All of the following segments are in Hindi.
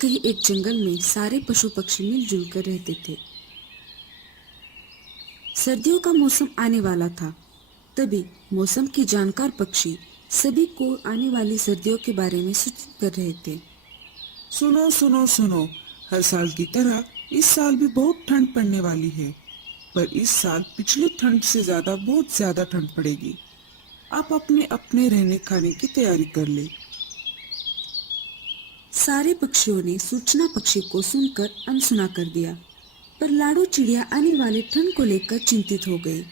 कहीं एक जंगल में सारे पशु पक्षी मिलजुल कर रहते थे। सर्दियों का मौसम आने वाला था। तभी मौसम के जानकार पक्षी सभी को आने वाली सर्दियों के बारे में सूचित कर रहे थे। सुनो सुनो सुनो, हर साल की तरह इस साल भी बहुत ठंड पड़ने वाली है। पर इस साल पिछली ठंड से बहुत ज्यादा ठंड पड़ेगी। आप अपने अपने रहने खाने की तैयारी कर ले। सारे पक्षियों ने सूचना पक्षी को सुनकर अनसुना कर दिया, पर लाडो चिड़िया आने वाले ठंड को लेकर चिंतित हो गई।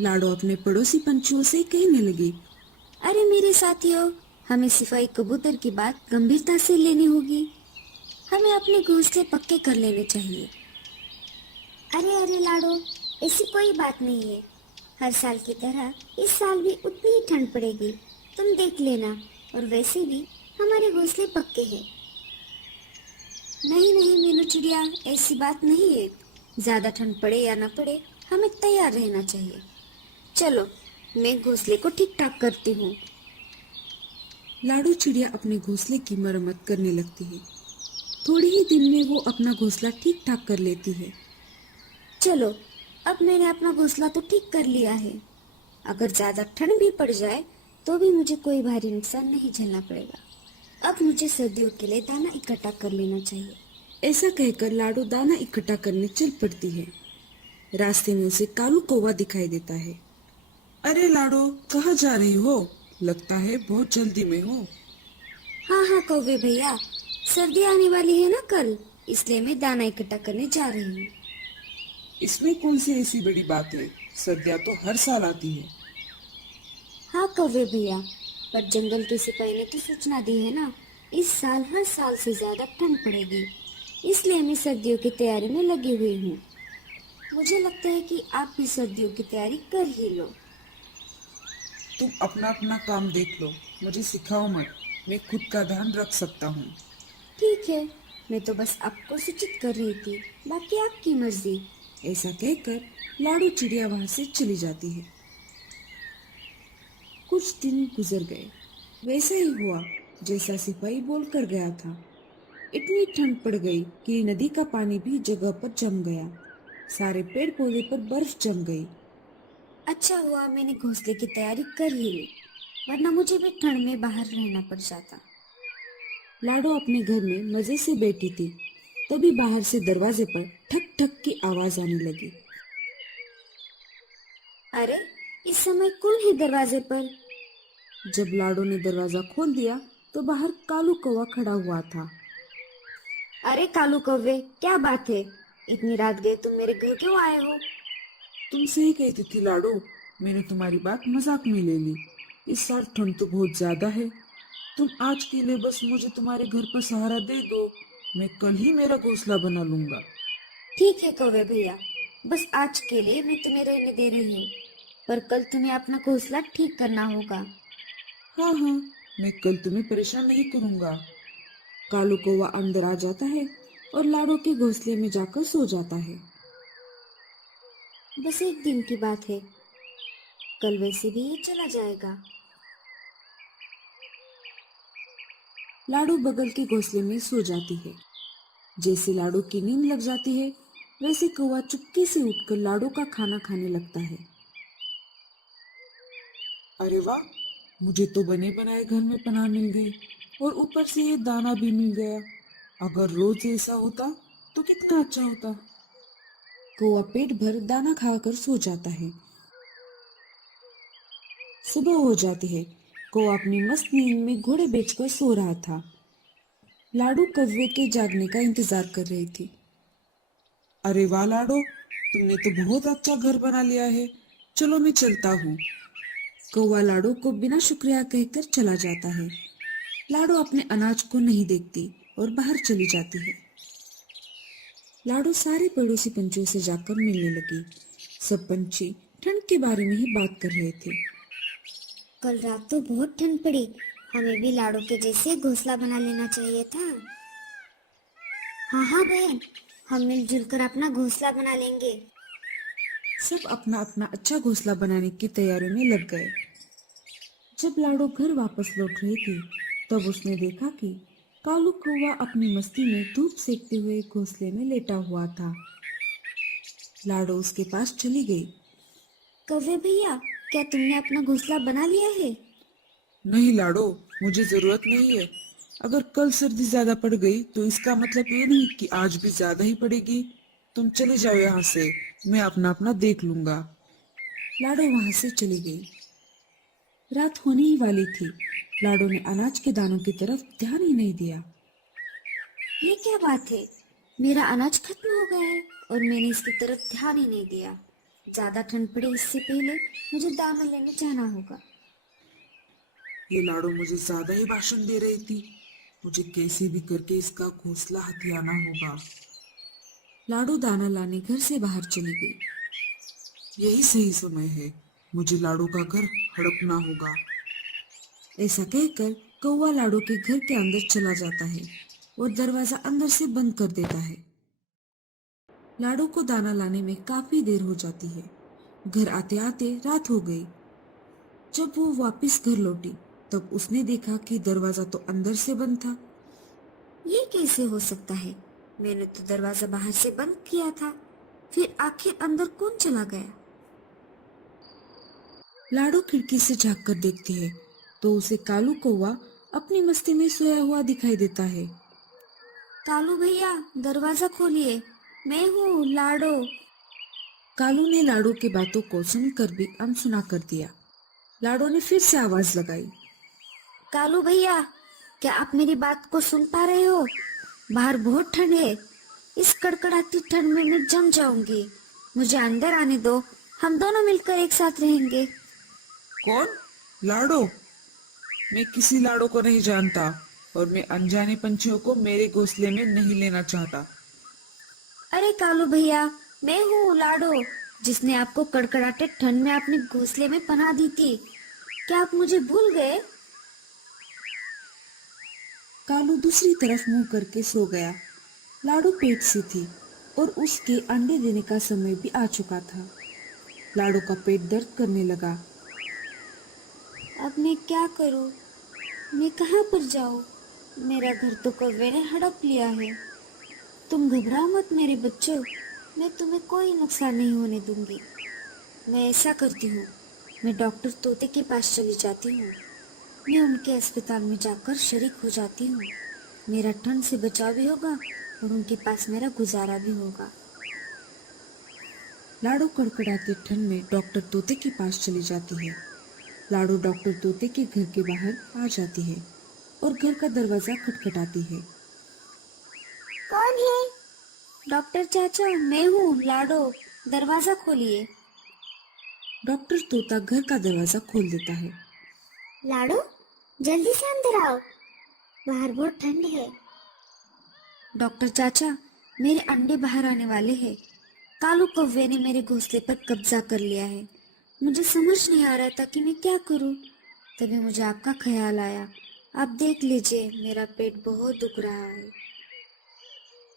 लाडो अपने पड़ोसी पंछियों से कहने लगी, अरे मेरे साथियों, हमें सिपाही कबूतर की बात गंभीरता से लेनी होगी। हमें अपने घोंसले पक्के कर लेने चाहिए। अरे अरे लाडो, ऐसी कोई बात नहीं है। हर साल की तरह इस साल भी उतनी ही ठंड पड़ेगी, तुम देख लेना। और वैसे भी हमारे घोंसले पक्के हैं। नहीं नहीं मीनू चिड़िया, ऐसी बात नहीं है। ज्यादा ठंड पड़े या न पड़े, हमें तैयार रहना चाहिए। चलो, मैं घोंसले को ठीक ठाक करती हूँ। लाडो चिड़िया अपने घोंसले की मरम्मत करने लगती है। थोड़े ही दिन में वो अपना घोंसला ठीक ठाक कर लेती है। चलो, अब मैंने अपना घोंसला तो ठीक कर लिया है। अगर ज्यादा ठंड भी पड़ जाए तो भी मुझे कोई भारी नुकसान नहीं झेलना पड़ेगा। अब मुझे सर्दियों के लिए दाना इकट्ठा कर लेना चाहिए। ऐसा कहकर लाडो दाना इकट्ठा करने चल पड़ती है। रास्ते में उसे कालू कौवा दिखाई देता है। अरे लाडो, कहाँ जा रही हो? लगता है बहुत जल्दी में हो। हाँ हाँ कौवे भैया, सर्दी आने वाली है ना कल, इसलिए मैं दाना इकट्ठा करने जा रही हूँ। इसमें कौन सी ऐसी बड़ी बात है? सर्दियाँ तो हर साल आती है। हाँ कौवे भैया, पर जंगल के सिपाही ने तो सूचना दी है ना, इस साल हर साल से ज्यादा ठंड पड़ेगी, इसलिए मैं सर्दियों की तैयारी में लगी हुई हूँ। मुझे लगता है कि आप भी सर्दियों की तैयारी कर ही लो। तुम अपना अपना काम देख लो, मुझे सिखाओ मत। मैं खुद का ध्यान रख सकता हूँ। ठीक है, मैं तो बस आपको सूचित कर रही थी, बाकी आपकी मर्जी। ऐसा कहकर लाडो चिड़िया वहां से चली जाती है। कुछ दिन गुजर गए। वैसा ही हुआ जैसा सिपाही बोलकर गया था। इतनी ठंड पड़ गई कि नदी का पानी भी जगह पर जम गया। सारे पेड़ पौधे पर बर्फ जम गई। अच्छा हुआ मैंने घोंसले की तैयारी कर ही ली, वरना मुझे भी ठंड में बाहर रहना पड़ जाता। लाडो अपने घर में मजे से बैठी थी। तभी बाहर से दरवाजे पर ठक ठक की आवाज आने लगी। अरे, इस समय कौन है दरवाजे पर? जब लाडो ने दरवाजा खोल दिया तो बाहर कालू कौवा खड़ा हुआ था। अरे कालू कौवे, क्या बात है? इतनी रात गए तुम मेरे घर क्यों आए हो? तुमसे ही कहती थी लाडो, मैंने तुम्हारी बात मजाक में ले ली। इस साल ठंड तो बहुत ज्यादा है। तुम आज के लिए बस मुझे तुम्हारे घर पर सहारा दे दो। मैं कल ही मेरा घोंसला बना लूंगा। ठीक है कौवे भैया, बस आज के लिए मैं तुम्हें रहने दे रही हूँ, पर कल तुम्हें अपना घोंसला ठीक करना होगा। हाँ हाँ, मैं कल तुम्हें परेशान नहीं करूंगा। कालू कौवा अंदर आ जाता है और लाडो के घोंसले में जाकर सो जाता है। बस एक दिन की बात है, कल वैसे भी ये चला जाएगा। लाडो बगल के घोंसले में सो जाती है। जैसे लाडो की नींद लग जाती है, वैसे कौवा चुपके से उठकर लाडो का खाना खाने लगता है। अरे वाह, मुझे तो बने बनाए घर में पनाह मिल गई और ऊपर से ये दाना भी मिल गया। अगर रोज ऐसा होता तो कितना अच्छा होता। कौवा पेट भर दाना खाकर सो जाता है। सुबह हो जाती है। कौवा अपनी मस्त नींद में घोड़े बेचकर सो रहा था। लाडो कौवे के जागने का इंतजार कर रही थी। अरे वाह लाडो, तुमने तो बहुत अच्छा घर बना लिया है। चलो मैं चलता हूँ। कौवा लाडो को बिना शुक्रिया कहकर चला जाता है। लाडो अपने अनाज को नहीं देखती और बाहर चली जाती है। लाडो सारे पड़ोसी पंछियों से जाकर मिलने लगी। सब पंछी ठंड के बारे में ही बात कर रहे थे। कल रात तो बहुत ठंड पड़ी, हमें भी लाडो के जैसे घोंसला बना लेना चाहिए था। हाँ हाँ बहन, हम मिलजुल कर अपना घोंसला बना लेंगे। सब अपना अपना अच्छा घोंसला बनाने की तैयारी में लग गए। जब लाडो घर वापस लौट रही थी, तब उसने देखा कि कालू कौवा अपनी मस्ती में धूप सेकते हुए घोंसले में लेटा हुआ था। लाडो उसके पास चली गई। कौवे भैया, क्या तुमने अपना घोंसला बना लिया है? नहीं लाडो, मुझे जरूरत नहीं है। अगर कल सर्दी ज्यादा पड़ गई तो इसका मतलब ये नहीं कि आज भी ज्यादा ही पड़ेगी। तुम चले जाओ यहाँ से, मैं अपना अपना देख लूंगा। लाडो वहां से चली गई। रात होने ही वाली थी। लाडो ने अनाज के दानों की तरफ ध्यान ही नहीं दिया। ये क्या बात है? मेरा अनाज खत्म हो गया है और मैंने इसकी तरफ ध्यान ही नहीं दिया। ज्यादा ठंड पड़े इससे पहले मुझे दाना लेने जाना होगा। ये लाडो मुझे ज्यादा ही भाषण दे रही थी। मुझे कैसे भी करके इसका घोंसला हथियाना होगा। लाडो दाना लाने घर से बाहर चली गई। यही सही समय है, मुझे लाडो का घर हड़पना होगा। ऐसा कहकर कौवा लाडो के घर के अंदर चला जाता है और दरवाजा अंदर से बंद कर देता है। लाडो को दाना लाने में काफी देर हो जाती है। घर आते आते रात हो गई। जब वो वापस घर लौटी तब उसने देखा कि दरवाजा तो अंदर से बंद था। ये कैसे हो सकता है? मैंने तो दरवाजा बाहर से बंद किया था। फिर आखिर अंदर कौन चला गया? लाडो खिड़की से झांक कर देखती है तो उसे कालू कौवा अपनी मस्ती में सोया हुआ दिखाई देता है। कालू भैया, दरवाजा खोलिए, मैं हूँ लाडो। कालू ने लाडो की बातों को सुनकर भी अनसुना कर दिया। लाडो ने फिर से आवाज लगाई। कालू भैया, क्या आप मेरी बात को सुन पा रहे हो? बाहर बहुत ठंड है। इस कड़कड़ाती ठंड में मैं जम जाऊंगी। मुझे अंदर आने दो, हम दोनों मिलकर एक साथ रहेंगे। कौन? लाडो? मैं किसी लाडो को नहीं जानता और मैं अनजाने पंछियों को मेरे घोंसले में नहीं लेना चाहता। अरे कालू भैया, मैं हूँ लाडो, जिसने आपको कड़कड़ाते ठंड में अपने घोंसले में पनाह दी थी। क्या आप मुझे भूल गए? कालू दूसरी तरफ मुंह करके सो गया। लाडो पेट से थी और उसके अंडे देने का समय भी आ चुका था। लाडो का पेट दर्द करने लगा। अब मैं क्या करूँ? मैं कहाँ पर जाऊँ? मेरा घर तो कौवे ने हड़प लिया है। तुम घबराओ मत मेरे बच्चों, मैं तुम्हें कोई नुकसान नहीं होने दूंगी। मैं ऐसा करती हूँ, मैं डॉक्टर तोते के पास चली जाती हूँ। मैं उनके अस्पताल में जाकर शरीक हो जाती हूँ। मेरा ठंड से बचाव भी होगा और उनके पास मेरा गुजारा भी होगा। लाडो कड़कड़ाते ठंड में डॉक्टर तोते के पास चली जाती है। लाडो डॉक्टर तोते के घर के बाहर आ जाती है और घर का दरवाजा खटखटाती है। कौन है? डॉक्टर चाचा, मैं हूँ लाडो, दरवाजा खोलिए। डॉक्टर तोता घर का दरवाजा खोल देता है। लाडो, जल्दी से अंदर आओ, बाहर बहुत ठंड है। डॉक्टर चाचा, मेरे अंडे बाहर आने वाले हैं। कालू कौवे ने मेरे घोंसले पर कब्जा कर लिया है। मुझे समझ नहीं आ रहा था कि मैं क्या करूं। तभी मुझे आपका ख्याल आया। आप देख लीजिए, मेरा पेट बहुत दुख रहा है।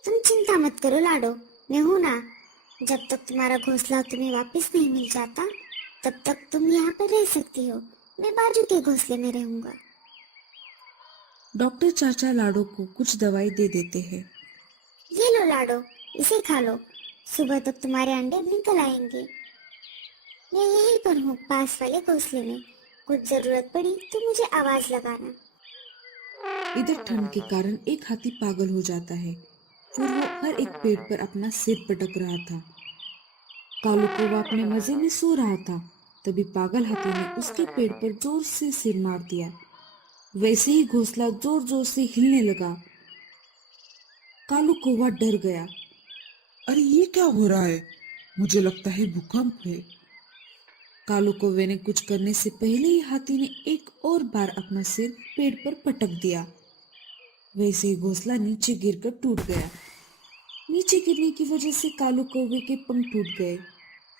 तुम चिंता मत करो लाडो, मैं हूं ना। जब तक तुम्हारा घोंसला तुम्हें वापस नहीं मिल जाता तब तक तुम यहाँ पर रह सकती हो। मैं बाजू के घोंसले में रहूंगा। डॉक्टर चाचा लाडो को कुछ दवाई दे देते हैं। ये लो लाडो, इसे खा लो, सुबह तक तुम्हारे अंडे निकल आएंगे। मैं यहीं पर हूँ, पास वाले घोंसले में। कुछ जरूरत पड़ी तो मुझे आवाज लगाना। इधर ठंड के कारण एक हाथी पागल हो जाता है। फिर वो हर एक पेड़ पर अपना सिर पटक रहा था। कालू कौवा अपने मजे में सो रहा था। तभी पागल हाथी ने उसके पेड़ पर जोर से सिर मार दिया। वैसे ही घोंसला जोर जोर से हिलने लगा। कालू कौवा डर गया। अरे ये क्या हो रहा है? मुझे लगता है भूकंप है। कालू कौवे ने कुछ करने से पहले ही हाथी ने एक और बार अपना सिर पेड़ पर पटक दिया। वैसे ही घोंसला नीचे गिरकर टूट गया। नीचे गिरने की वजह से कालू कौवे के पंख टूट गए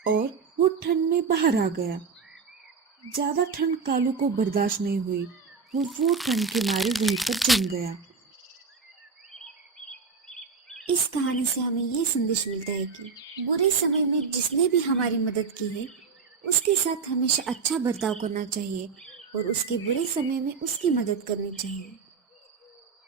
और वो ठंड में बाहर आ गया। ज्यादा ठंड कालू को बर्दाश्त नहीं हुई और वो ठंड के मारे वहीं पर जम गया। इस कहानी से हमें ये संदेश मिलता है कि बुरे समय में जिसने भी हमारी मदद की है उसके साथ हमेशा अच्छा बर्ताव करना चाहिए और उसके बुरे समय में उसकी मदद करनी चाहिए।